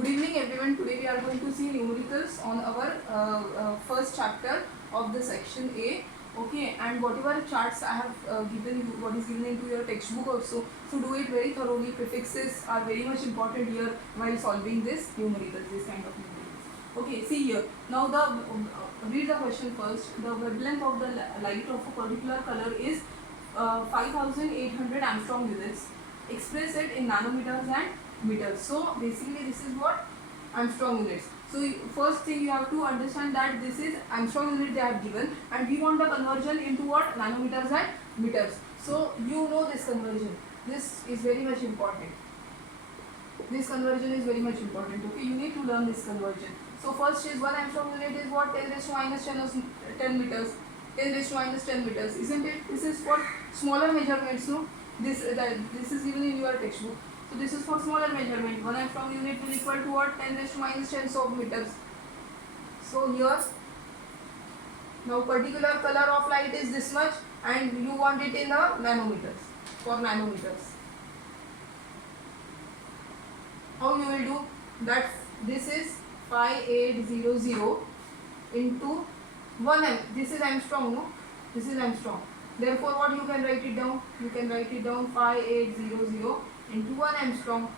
Good evening everyone. Today we are going to see numericals on our first chapter of the section A. Okay, and whatever charts I have given you, what is given into your textbook also, so do it very thoroughly. Prefixes are very much important here while solving this numericals, this kind of numericals. Okay, see here. Now read the question first. The wavelength of the light of a particular color is 5800 Armstrong units. Express it in nanometers and meters. So basically this is what Armstrong units. So first thing you have to understand that this is Armstrong unit they have given, and we want the conversion into what? Nanometers and meters. So you know this conversion. This is very much important. This conversion is very much important. Okay, you need to learn this conversion. So first is 1 Armstrong unit is what? 10 raised to minus 10 meters. 10 raised to minus 10 meters, isn't it? This is for smaller measurements, no? This is given in your textbook. So this is for smaller measurement. 1 Armstrong unit will equal to what? 10 raised to minus 10 of meters. So here, now particular color of light is this much, and you want it in the nanometers, for nanometers. How you will do that? This is 5800 into 1 m. This is Armstrong, no? This is Armstrong. Therefore, what you can write it down? You can write it down 5800 into 1 Armstrong.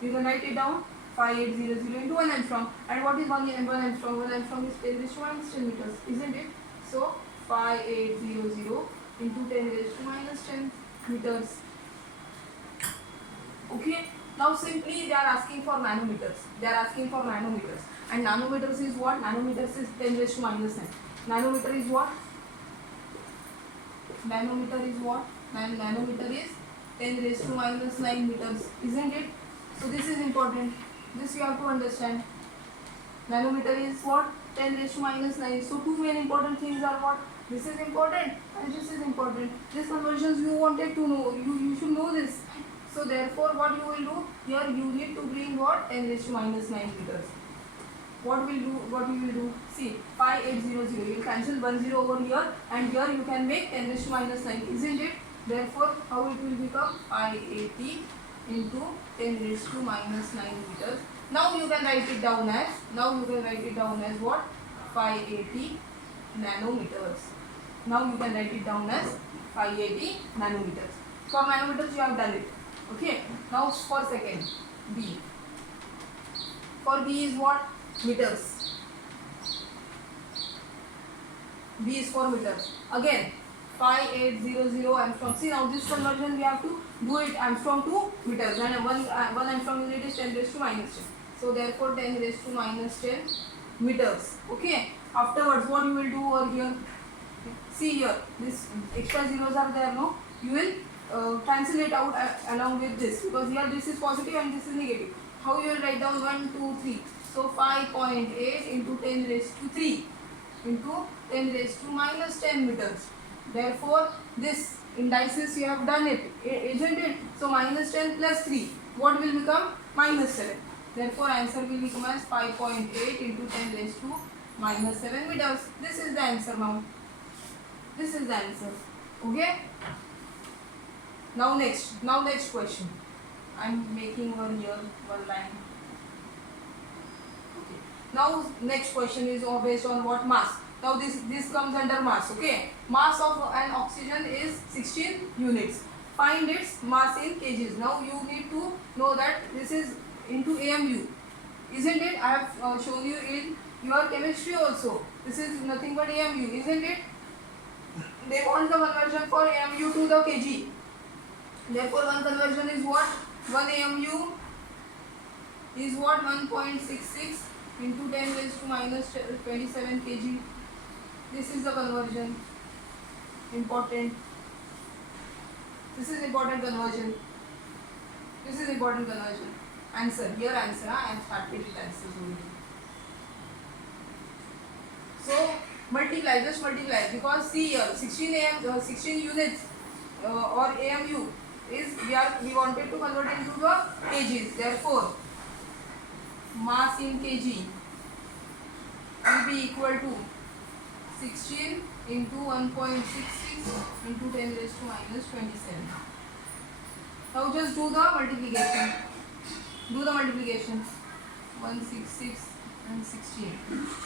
You can write it down 5800 into 1 Armstrong. And what is 1 Armstrong? 1 Armstrong is 10 raised to minus 10 meters, isn't it? So 5800 into 10 raised to minus 10 meters. Okay. Now simply they are asking for nanometers. They are asking for nanometers. And nanometers is what? Nanometers is 10 raised to minus 9. Nanometer is what? Nanometer is what? Nanometer is 10 raised to minus 9 meters, isn't it? So this is important. This you have to understand. Nanometer is what? 10 raised to minus 9. So two main important things are what? This is important and this is important. These conversions you wanted to know. You should know this. So therefore what you will do? Here you need to bring what? 10 raised to minus 9 meters. What you will do? See, 5800. You will cancel 10 over here, and here you can make 10 raised to minus 9, isn't it? Therefore, how it will become? 580 into 10 raised to minus 9 meters. Now you can write it down as, what? 580 nanometers. Now you can write it down as 580 nanometers. For nanometers you have done it. Okay. Now for second, B. For B is what? Meters. B is for meters. Again, 5800 Armstrong. See, now this conversion we have to do it Armstrong to meters, and 1 Armstrong unit is 10 raised to minus 10. So therefore 10 raised to minus 10 meters. Okay. Afterwards, what you will do over here? See here, this extra zeros are there, no? You will cancel it out along with this, because here this is positive and this is negative. How you will write down? 1, 2, 3. So 5.8 into 10 raised to 3 into 10 raised to minus 10 meters. Therefore, this indices you have done it, isn't it? So minus 10 plus 3, what will become? Minus 7. Therefore, answer will become as 5.8 into 10 raised to minus 7 meters. This is the answer now. This is the answer. Okay? Now next question. I am making over here one line. Okay. Now next question is based on what? Mass. Now this comes under mass. Okay. Mass of an oxygen is 16 units. Find its mass in kgs. Now you need to know that this is into AMU, isn't it? I have shown you in your chemistry also. This is nothing but AMU, isn't it? They want the conversion for AMU to the kg. Therefore, one conversion is what? 1 AMU is what? 1.66 into 10 raised to minus 27 kg. This is the conversion. Important. This is important conversion. This is important conversion. Answer. Here answer. I have started with answers only. So multiply. Just multiply, because see here 16 units or AMU is we wanted to convert into the kgs. Therefore, mass in kg will be equal to 16 into 1.66 into 10 raised to minus 27. Now just do the multiplication. 166 and 16.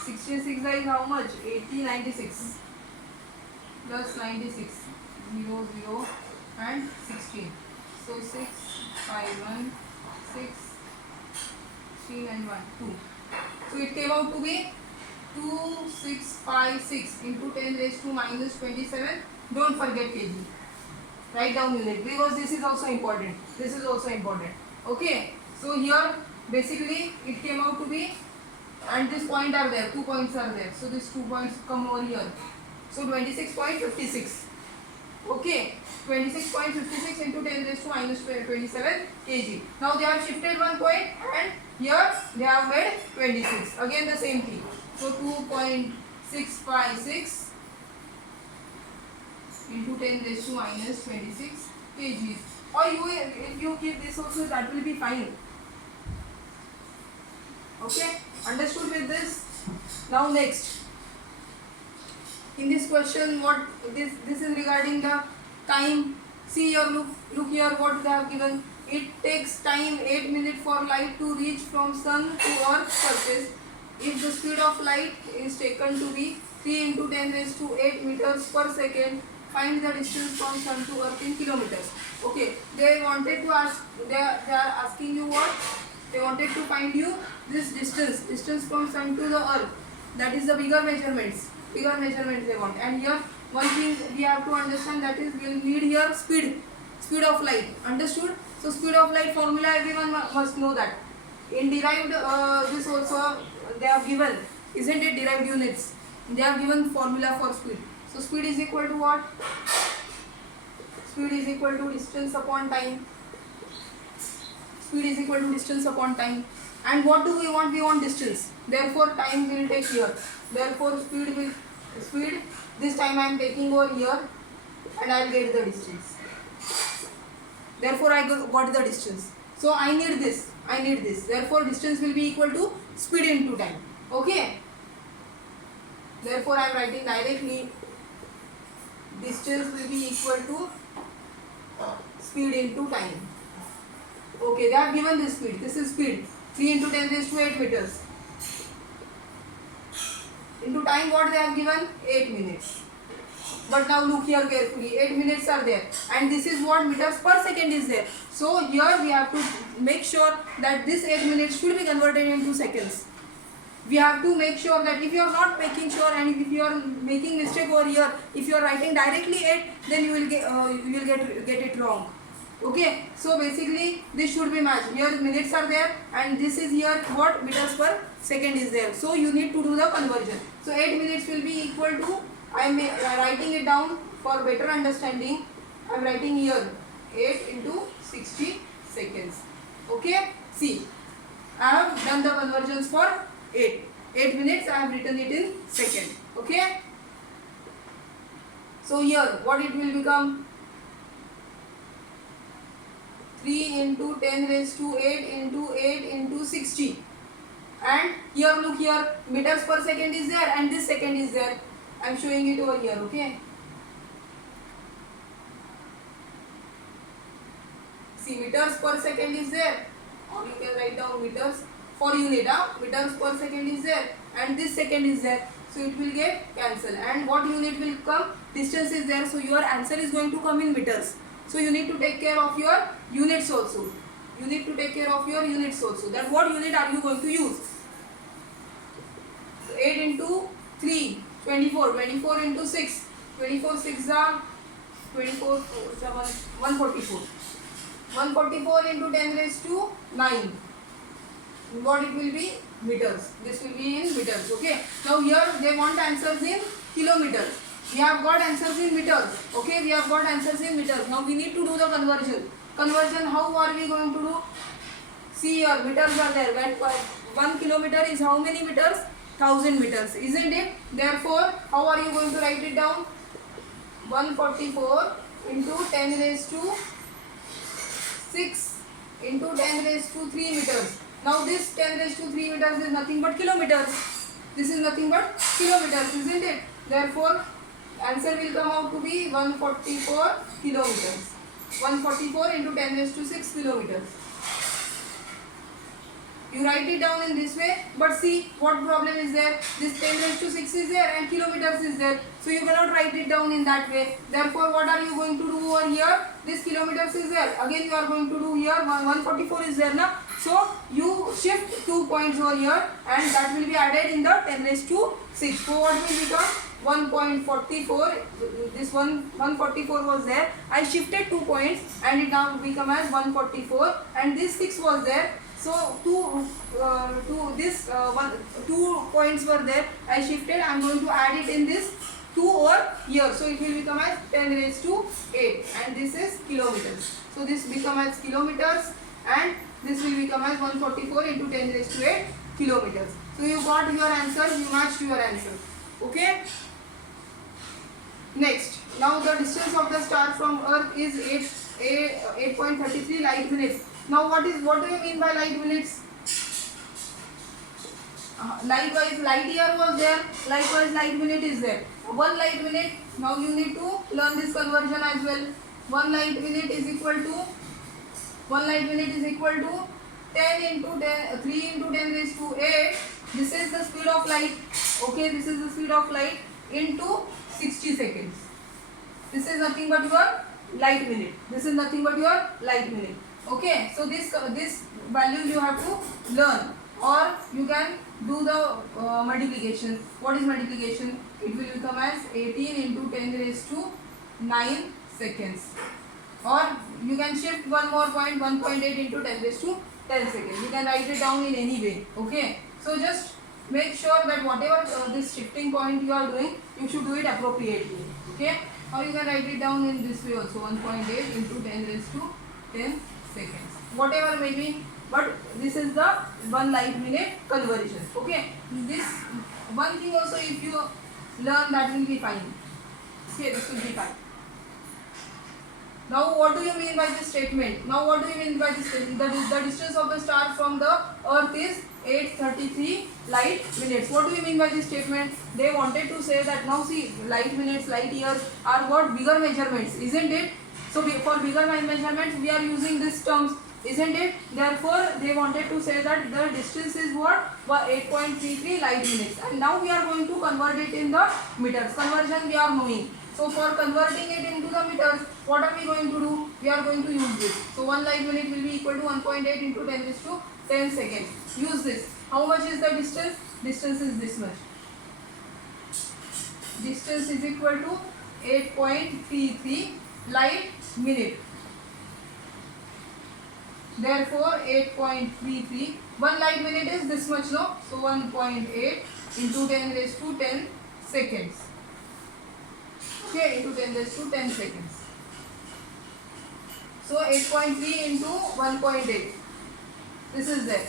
66 is how much? 80, 96 plus 96, 0, 0 and 16. So 6, 5, 1, 6, 16 and 1, 2. So it came out to be 2656 into 10 raised to minus 27. Don't forget kg. Write down unit because this is also important. This is also important. Okay. So here basically it came out to be, and this point are there, 2 points are there. So these 2 points come over here. So 26.56. Okay. 26.56 into 10 raised to minus 27 kg. Now they have shifted 1 point and here they have made 26. Again the same thing. So 2.656 into 10 raised to minus 26 kg. Or if you keep this also, that will be fine. Okay, understood with this? Now next. In this question, what this is regarding the time. See here, look here what they have given. It takes time 8 minutes for light to reach from sun to earth surface. If the speed of light is taken to be 3 into 10 raised to 8 meters per second, find the distance from sun to earth in kilometers. Okay, they wanted to ask, they are asking you what? They wanted to find you this distance from sun to the earth. That is the bigger measurements they want. And here one thing we have to understand, that is we will need here speed of light. Understood? So speed of light formula everyone must know that. In derived this also they have given, isn't it, derived units? They have given formula for speed. So speed is equal to what? Speed is equal to distance upon time. Speed is equal to distance upon time. And what do we want? We want distance. Therefore time will take here. Therefore speed, this time I am taking over here and I will get the distance. Therefore I got the distance. So I need this. Therefore distance will be equal to speed into time. Okay. Therefore I am writing directly, distance will be equal to speed into time. Okay, they have given this speed. This is speed. 3 into 10 raised to 8 meters. Into time what they have given? 8 minutes. But now look here carefully. 8 minutes are there. And this is what meters per second is there. So here we have to make sure that this 8 minutes should be converted into seconds. We have to make sure that if you are not making sure, and if you are making mistake over here, if you are writing directly 8, then you will get it wrong. Okay, so basically this should be matched. Here minutes are there and this is here what? Meters per second is there. So you need to do the conversion. So 8 minutes will be equal to, I am writing it down for better understanding. I am writing here 8 into 60 seconds. Okay, see, I have done the conversions for 8 minutes. I have written it in second. Okay, so here what it will become? 3 into 10 raised to 8 into 60. And here look here, meters per second is there and this second is there. I am showing it over here. Okay, see, meters per second is there, or you can write down meters for unit. Meters per second is there and this second is there. So it will get cancelled. And what unit will come? Distance is there. So your answer is going to come in meters. So you need to take care of your units also. That what unit are you going to use? So 8 into 3, 24. 24 into 6. 24 6 are 24 7, 144. 144 into 10 raised to 9. What it will be? Meters. This will be in meters. Okay. Now here they want answers in kilometers. We have got answers in meters. Okay, we have got answers in meters. Now we need to do the conversion. How are we going to do? See here, meters are there. 1 kilometer is how many meters? 1000 meters, isn't it? Therefore, how are you going to write it down? 144 into 10 raised to 6 into 10 raised to 3 meters. Now this 10 raised to 3 meters is nothing but kilometers. This is nothing but kilometers, isn't it? Therefore, answer will come out to be 144 kilometers. 144 into 10 raised to 6 kilometers. You write it down in this way, but see what problem is there. This 10 raised to 6 is there and kilometers is there. So you cannot write it down in that way. Therefore, what are you going to do over here? This kilometers is there. Again, you are going to do here 144 is there now. So you shift 2 points over here, and that will be added in the 10 raised to 6. So what will become? 1.44. This 144 was there. I shifted 2 points, and it now become as 144. And this 6 was there. So 2 points were there. I shifted. I am going to add it in this 2 over here. So it will become as 10 raised to 8, and this is kilometers. So this become as kilometers, and this will become as 144 into 10 raised to 8 kilometers. So you got your answer. You matched your answer. Okay. Next, now the distance of the star from Earth is 8.33 light minutes. Now what do you mean by light minutes? Likewise, light year was there. Likewise, light minute is there. 1 light minute. Now you need to learn this conversion as well. 1 light minute is equal to 10 into 10, 3 into 10 raised to 8. This is the speed of light. Okay, this is the speed of light into 60 seconds. This is nothing but your light minute. This is nothing but your light minute. Okay, so this value you have to learn, or you can do the multiplication. What is multiplication? It will become as 18 into 10 raised to 9 seconds. Or you can shift one more point, 1.8 into 10 raised to 10 seconds. You can write it down in any way. Okay, so just make sure that whatever this shifting point you are doing, you should do it appropriately. Okay, or you can write it down in this way also, 1.8 into 10 raised to 10 seconds, whatever may be, but this is the 1 light minute conversion. Okay, this one thing also, if you learn, that will be fine. Okay, this will be fine. Now what do you mean by this statement? The distance of the star from the Earth is 833 light minutes. What do you mean by this statement? They wanted to say that, now see, light minutes, light years are what? Bigger measurements, isn't it? So for bigger measurements we are using these terms, isn't it? Therefore they wanted to say that the distance is what? 8.33 light minutes. And now we are going to convert it in the meters. Conversion we are knowing. So for converting it into the meters, what are we going to do? We are going to use this. So 1 light minute will be equal to 1.8 into 10 raised to 10 seconds. Use this. How much is the distance? Distance is this much. Distance is equal to 8.33 light minute. Therefore 8.33, 1 light minute is this much, no? So 1.8 into 10 raised to 10 seconds. Okay, into 10 raised to 10 seconds. So 8.3 into 1.8. This is there.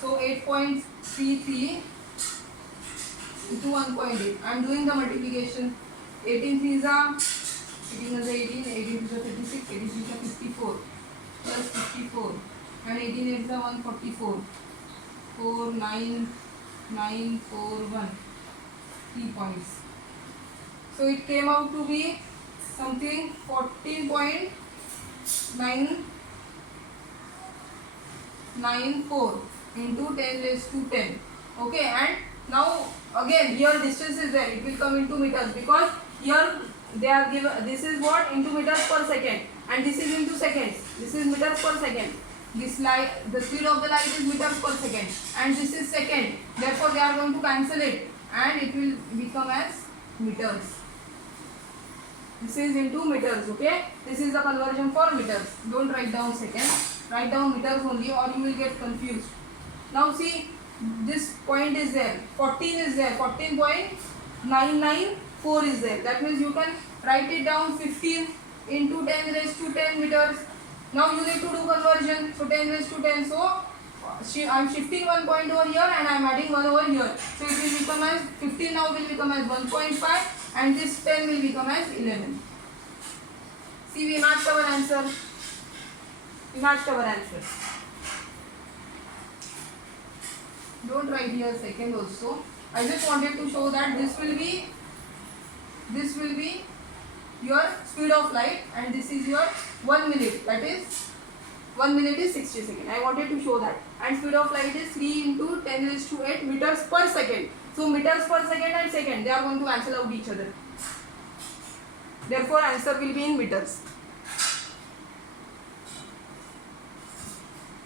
So 8.33 into 1.8. I am doing the multiplication. 18 3s are 18 is 18, 18 is 36, 18 is 54, plus 54, and 18 is 144. 4 9 9 4 1. 3 points. So it came out to be something 14.994 into 10 raised to 10. Okay, and now again here distance is there. It will come into meters, because here they are given, this is what? Into meters per second, and this is into seconds. This is meters per second. This light, the speed of the light is meters per second, and this is second. Therefore they are going to cancel it, and it will become as meters. This is into meters. Okay, this is the conversion for meters. Don't write down second, write down meters only, or you will get confused. Now see, this point is there, 14 is there, 14.994 is there. That means you can write it down 15 into 10 raised to 10 meters. Now you need to do conversion. So 10 raised to 10. So I am shifting 1 point over here, and I am adding 1 over here. So it will become as 15 now will become as 1.5, and this 10 will become as 11. See, we matched our answer. Don't write here second also. I just wanted to show that this will be your speed of light, and this is your 1 minute. That is 1 minute is 60 seconds. I wanted to show that. And speed of light is 3 into 10 raised to 8 meters per second. So meters per second and second, they are going to cancel out each other. Therefore answer will be in meters.